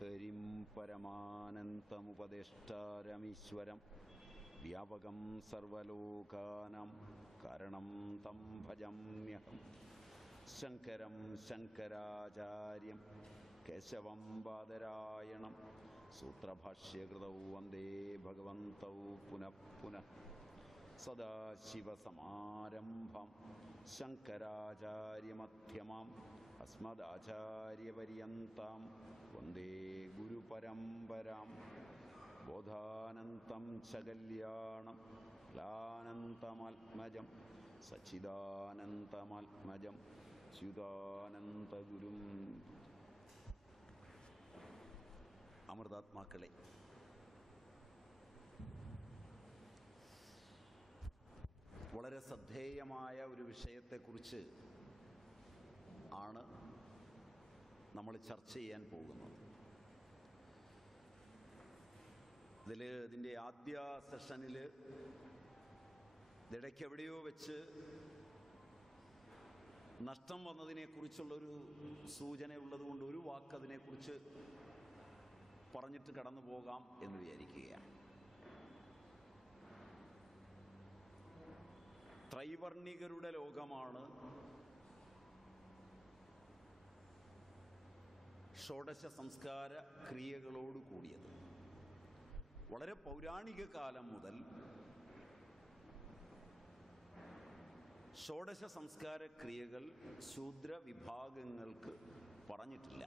ഹരിം പരമാനന്തമുപദേഷ്ടാരമീശ്വരം വ്യാപകം സർവലോകാനാം കാരണം തം ഭജമ്യഹം. ശങ്കരം ശങ്കരാചാര്യം കേശവം ബാദരായണം സൂത്രഭാഷ്യകൃതൗ വന്ദേ ഭഗവന്തൗ പുനഃ പുനഃ. സദാശിവസമാരംഭം ശങ്കരാചാര്യമധ്യമാം അസ്മദാചാര്യപര്യന്താം വന്ദേ ഗുരുപരമ്പരാം. ബോധാനന്തം ച കല്യാണം ലാനന്തമാത്മജം സച്ചിദാനന്തമാത്മജം ച്യുതാനന്തഗുരും. അമൃതാത്മാക്കളെ, വളരെ ശ്രദ്ധേയമായ ഒരു വിഷയത്തെക്കുറിച്ച് ആണ് നമ്മൾ ചർച്ച ചെയ്യാൻ പോകുന്നത്. ഇതിൻ്റെ ആദ്യ സെഷനിൽ ഇടയ്ക്ക് എവിടെയോ വെച്ച് നഷ്ടം വന്നതിനെക്കുറിച്ചുള്ളൊരു സൂചന ഉള്ളതുകൊണ്ട് ഒരു വാക്ക് അതിനെക്കുറിച്ച് പറഞ്ഞിട്ട് കടന്നു പോകാം എന്ന് വിചാരിക്കുകയാണ്. ത്രൈവർണികരുടെ ലോകമാണ് ഷോഡശ സംസ്കാര ക്രിയകളോട് കൂടിയത്. വളരെ പൗരാണിക കാലം മുതൽ ഷോഡശ സംസ്കാര ക്രിയകൾ ശൂദ്ര വിഭാഗങ്ങൾക്ക് പറഞ്ഞിട്ടില്ല.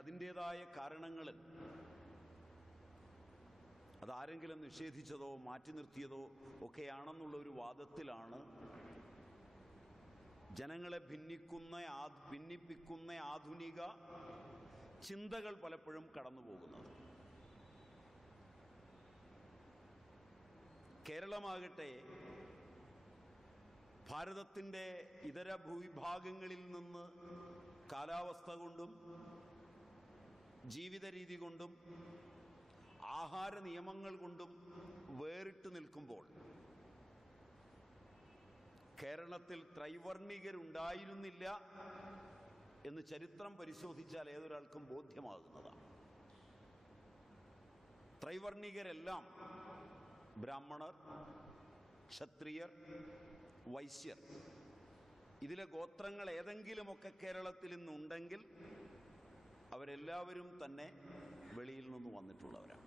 അതിൻ്റേതായ കാരണങ്ങൾ അതാരെങ്കിലും നിഷേധിച്ചതോ മാറ്റി നിർത്തിയതോ ഒക്കെയാണെന്നുള്ള ഒരു വാദത്തിലാണ് ജനങ്ങളെ ഭിന്നിപ്പിക്കുന്ന ആധുനിക ചിന്തകൾ പലപ്പോഴും കടന്നു പോകുന്നത്. കേരളമാകട്ടെ ഭാരതത്തിൻ്റെ ഇതര ഭൂവിഭാഗങ്ങളിൽ നിന്ന് കാലാവസ്ഥ കൊണ്ടും ജീവിത രീതി കൊണ്ടും ആഹാര നിയമങ്ങൾ കൊണ്ടും വേറിട്ട് നിൽക്കുമ്പോൾ കേരളത്തിൽ ത്രൈവർണികരുണ്ടായിരുന്നില്ല എന്ന് ചരിത്രം പരിശോധിച്ചാൽ ഏതൊരാൾക്കും ബോധ്യമാകുന്നതാണ്. ത്രൈവർണികരെല്ലാം ബ്രാഹ്മണർ, ക്ഷത്രിയർ, വൈശ്യർ, ഇതിലെ ഗോത്രങ്ങൾ ഏതെങ്കിലുമൊക്കെ കേരളത്തിൽ ഇന്നുണ്ടെങ്കിൽ അവരെല്ലാവരും തന്നെ വെളിയിൽ നിന്ന് വന്നിട്ടുള്ളവരാണ്.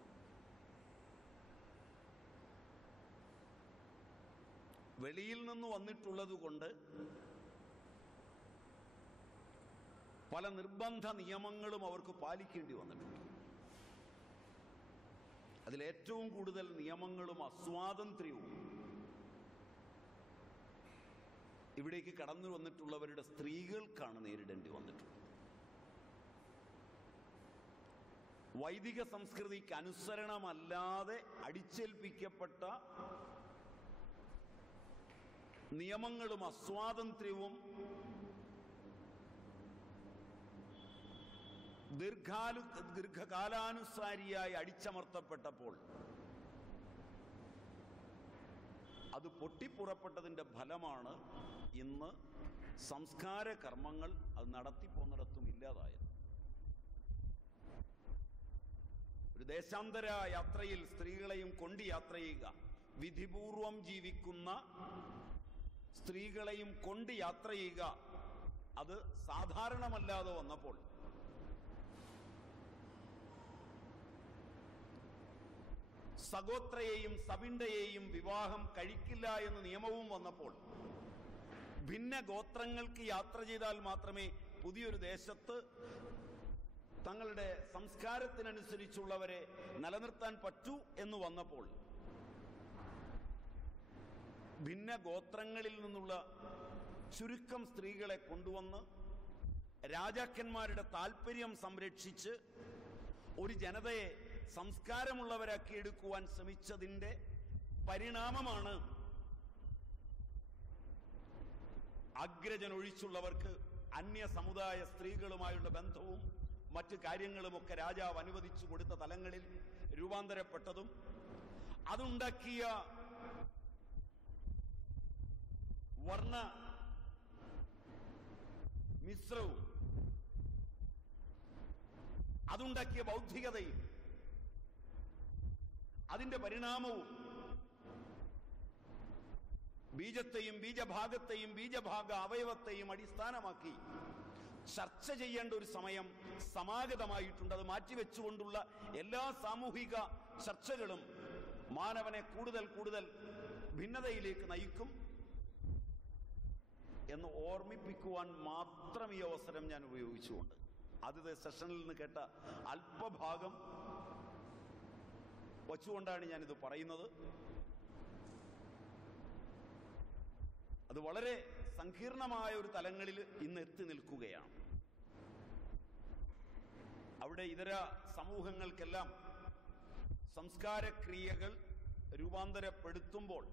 വെളിയിൽ നിന്ന് വന്നിട്ടുള്ളത് കൊണ്ട് പല നിർബന്ധ നിയമങ്ങളും അവർക്ക് പാലിക്കേണ്ടി വന്നിട്ടുണ്ട്. അതിലേറ്റവും കൂടുതൽ നിയമങ്ങളും അസ്വാതന്ത്ര്യവും ഇവിടേക്ക് കടന്നു വന്നിട്ടുള്ളവരുടെ സ്ത്രീകൾക്കാണ് നേരിടേണ്ടി വന്നിട്ടുള്ളത്. വൈദിക സംസ്കൃതിക്ക് അനുസരണമല്ലാതെ അടിച്ചേൽപ്പിക്കപ്പെട്ട നിയമങ്ങളും അസ്വാതന്ത്ര്യവും ദീർഘകാലാനുസാരിയായി അടിച്ചമർത്തപ്പെട്ടപ്പോൾ അത് പൊട്ടിപ്പുറപ്പെട്ടതിൻ്റെ ഫലമാണ് ഇന്ന് സംസ്കാര കർമ്മങ്ങൾ അത് നടത്തിപ്പോന്നിടത്തും ഇല്ലാതായത്. ഒരു ദേശാന്തര യാത്രയിൽ സ്ത്രീകളെയും കൊണ്ട് യാത്ര ചെയ്യുക, വിധിപൂർവം ജീവിക്കുന്ന സ്ത്രീകളെയും കൊണ്ട് യാത്ര ചെയ്യുക, അത് സാധാരണമല്ലാതെ വന്നപ്പോൾ സഗോത്രയെയും സവിണ്ടയെയും വിവാഹം കഴിക്കില്ല എന്ന നിയമവും വന്നപ്പോൾ ഭിന്ന ഗോത്രങ്ങൾക്ക് യാത്ര ചെയ്താൽ മാത്രമേ പുതിയൊരു ദേശത്ത് തങ്ങളുടെ സംസ്കാരത്തിനനുസരിച്ചുള്ളവരെ നിലനിർത്താൻ പറ്റൂ എന്ന് വന്നപ്പോൾ ഭിന്ന ഗോത്രങ്ങളിൽ നിന്നുള്ള ചുരുക്കം സ്ത്രീകളെ കൊണ്ടുവന്ന് രാജാക്കന്മാരുടെ താല്പര്യം സംരക്ഷിച്ച് ഒരു ജനതയെ സംസ്കാരമുള്ളവരാക്കി എടുക്കുവാൻ ശ്രമിച്ചതിൻ്റെ പരിണാമമാണ് അഗ്രജൻ ഒഴിച്ചുള്ളവർക്ക് അന്യ സമുദായ സ്ത്രീകളുമായുള്ള ബന്ധവും മറ്റു കാര്യങ്ങളുമൊക്കെ രാജാവ് അനുവദിച്ചു കൊടുത്ത തലങ്ങളിൽ രൂപാന്തരപ്പെട്ടതും അതുണ്ടാക്കിയ വർണ്ണ മിശ്രവും അതുണ്ടാക്കിയ ബൗദ്ധികതയും അതിന്റെ പരിണാമവും ബീജത്തെയും ബീജഭാഗത്തെയും ബീജഭാഗ അവയവത്തെയും അടിസ്ഥാനമാക്കി ചർച്ച ചെയ്യേണ്ട ഒരു സമയം സമാഗതമായിട്ടുണ്ട്. അത് മാറ്റിവെച്ചുകൊണ്ടുള്ള എല്ലാ സാമൂഹിക ചർച്ചകളും മാനവനെ കൂടുതൽ കൂടുതൽ ഭിന്നതയിലേക്ക് നയിക്കും എന്ന് ഓർമ്മിപ്പിക്കുവാൻ മാത്രം ഈ അവസരം ഞാൻ ഉപയോഗിച്ചുകൊണ്ട് ആദ്യത്തെ സെഷനിൽ നിന്ന് കേട്ട അല്പഭാഗം വച്ചുകൊണ്ടാണ് ഞാനിത് പറയുന്നത്. അത് വളരെ സങ്കീർണമായ ഒരു തലങ്ങളിൽ ഇന്ന് എത്തി നിൽക്കുകയാണ്. അവിടെ ഇതര സമൂഹങ്ങൾക്കെല്ലാം സംസ്കാരക്രിയകൾ രൂപാന്തരപ്പെടുത്തുമ്പോൾ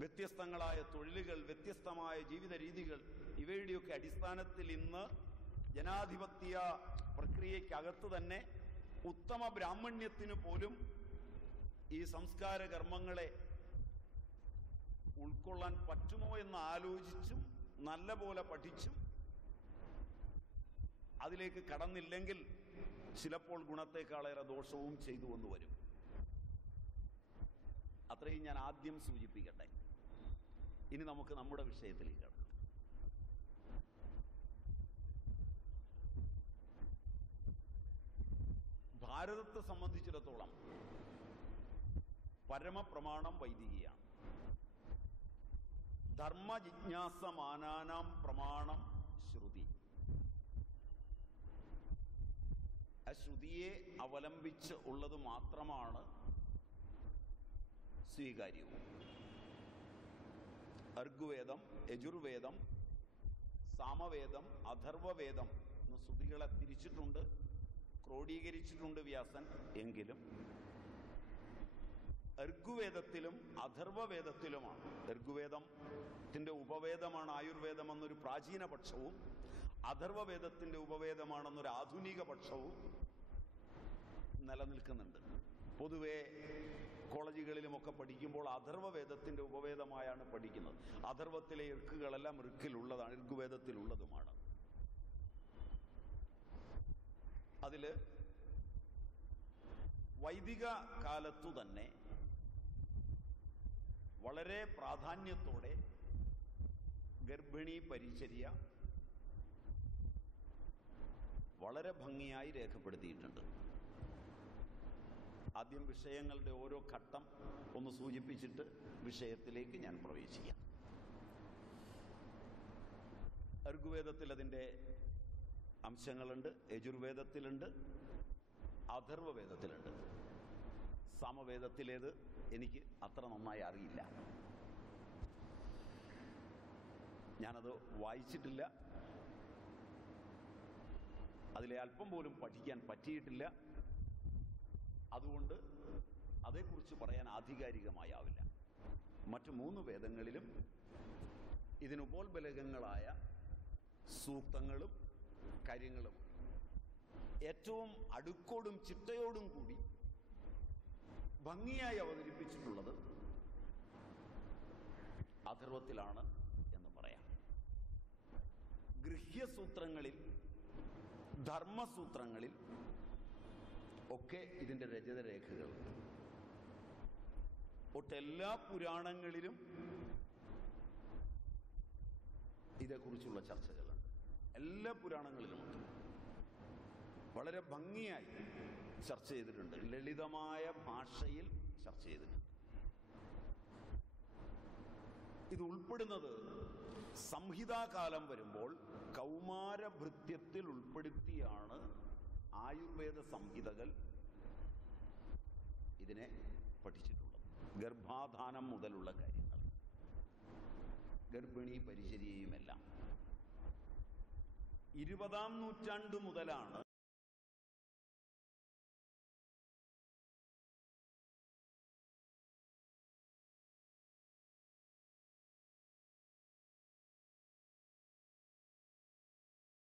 വ്യത്യസ്തങ്ങളായ തൊഴിലുകൾ, വ്യത്യസ്തമായ ജീവിത രീതികൾ, ഇവയുടെയൊക്കെ അടിസ്ഥാനത്തിൽ ഇന്ന് ജനാധിപത്യ പ്രക്രിയക്കകത്ത് തന്നെ ഉത്തമ ബ്രാഹ്മണ്യത്തിന് പോലും ഈ സംസ്കാര കർമ്മങ്ങളെ ഉൾക്കൊള്ളാൻ പറ്റുമോ എന്ന് ആലോചിച്ചും നല്ല പോലെ പഠിച്ചും അതിലേക്ക് കടന്നില്ലെങ്കിൽ ചിലപ്പോൾ ഗുണത്തെക്കാളേറെ ദോഷവും ചെയ്തു എന്ന് വരും. അത്രയും ഞാൻ ആദ്യം സൂചിപ്പിക്കട്ടെ. ഇനി നമുക്ക് നമ്മുടെ വിഷയത്തിലേക്ക് കടക്കാം. ഭാരതത്തെ സംബന്ധിച്ചിടത്തോളം പരമപ്രമാണം വൈദികയാണ്. ധർമ്മജിജ്ഞാസമാനാനാം പ്രമാണം ശ്രുതി. ആ ശ്രുതിയെ അവലംബിച്ച് ഉള്ളത് മാത്രമാണ് സ്വീകാര്യവും. ഋഗ്വേദം, യജുർവേദം, സാമവേദം, അഥർവവേദം എന്ന ശ്രുതികളെ തിരിച്ചിട്ടുണ്ട്, ക്രോഡീകരിച്ചിട്ടുണ്ട് വ്യാസൻ. എങ്കിലും ഋഗ്വേദത്തിലും അഥർവവേദത്തിലുമാണ്. ഋഗ്വേദത്തിന്റെ ഉപവേദമാണ് ആയുർവേദം എന്നൊരു പ്രാചീന പക്ഷവും അഥർവവേദത്തിന്റെ ഉപവേദമാണെന്നൊരു ആധുനിക പക്ഷവും നിലനിൽക്കുന്നുണ്ട്. പൊതുവെ കോളേജുകളിലുമൊക്കെ പഠിക്കുമ്പോൾ അഥർവവേദത്തിന്റെ ഉപവേദമായാണ് പഠിക്കുന്നത്. അഥർവത്തിലെ ഋക്കുകളെല്ലാം ഋക്കിലുള്ളതാണ്, ഋഗ്വേദത്തിലുള്ളതുമാണ്. അതില് വൈദിക കാലത്തു തന്നെ വളരെ പ്രാധാന്യത്തോടെ ഗർഭിണി പരിചര്യ വളരെ ഭംഗിയായി രേഖപ്പെടുത്തിയിട്ടുണ്ട്. ആദ്യം വിഷയങ്ങളുടെ ഓരോ ഘട്ടം ഒന്ന് സൂചിപ്പിച്ചിട്ട് വിഷയത്തിലേക്ക് ഞാൻ പ്രവേശിക്കാം. ഋഗ്വേദത്തിൽ അതിൻ്റെ അംശങ്ങളുണ്ട്, യജുർവേദത്തിലുണ്ട്, അഥർവവേദത്തിലുണ്ട്. സാമവേദത്തിലേത് എനിക്ക് അത്ര നന്നായി അറിയില്ല, ഞാനത് വായിച്ചിട്ടില്ല, അതിലെ അല്പം പോലും പഠിക്കാൻ പറ്റിയിട്ടില്ല. അതുകൊണ്ട് അതേക്കുറിച്ച് പറയാൻ ആധികാരികമായാവില്ല. മറ്റു 3 വേദങ്ങളിലും ഇതിനുപോൽബലകങ്ങളായ സൂക്തങ്ങളും കാര്യങ്ങളും ഏറ്റവും അടുക്കോടും ചിട്ടയോടും കൂടി ഭംഗിയായി അവതരിപ്പിച്ചിട്ടുള്ളത് അഥർവത്തിലാണ് എന്ന് പറയാം. ഗൃഹ്യസൂത്രങ്ങളിൽ, ധർമ്മസൂത്രങ്ങളിൽ ഒക്കെ ഇതിൻ്റെ രചനരേഖകളുണ്ട്. ഒട്ടെല്ലാ പുരാണങ്ങളിലും ഇതേക്കുറിച്ചുള്ള ചർച്ചകളുണ്ട്. എല്ലാ പുരാണങ്ങളിലുമുണ്ട്. വളരെ ഭംഗിയായി ചർച്ച ചെയ്തിട്ടുണ്ട്, ലളിതമായ ഭാഷയിൽ ചർച്ച ചെയ്തിട്ടുണ്ട്. ഇത് ഉൾപ്പെടുന്നത് സംഹിതാകാലം വരുമ്പോൾ കൗമാരഭൃത്യത്തിൽ ഉൾപ്പെടുത്തിയാണ് ആയുർവേദ സംഹിതകൾ ഇതിനെ പഠിച്ചിട്ടുള്ളത്. ഗർഭാധാനം മുതലുള്ള കാര്യങ്ങൾ, ഗർഭിണി പരിചര്യയുമെല്ലാം 20-ാം നൂറ്റാണ്ട് മുതലാണ്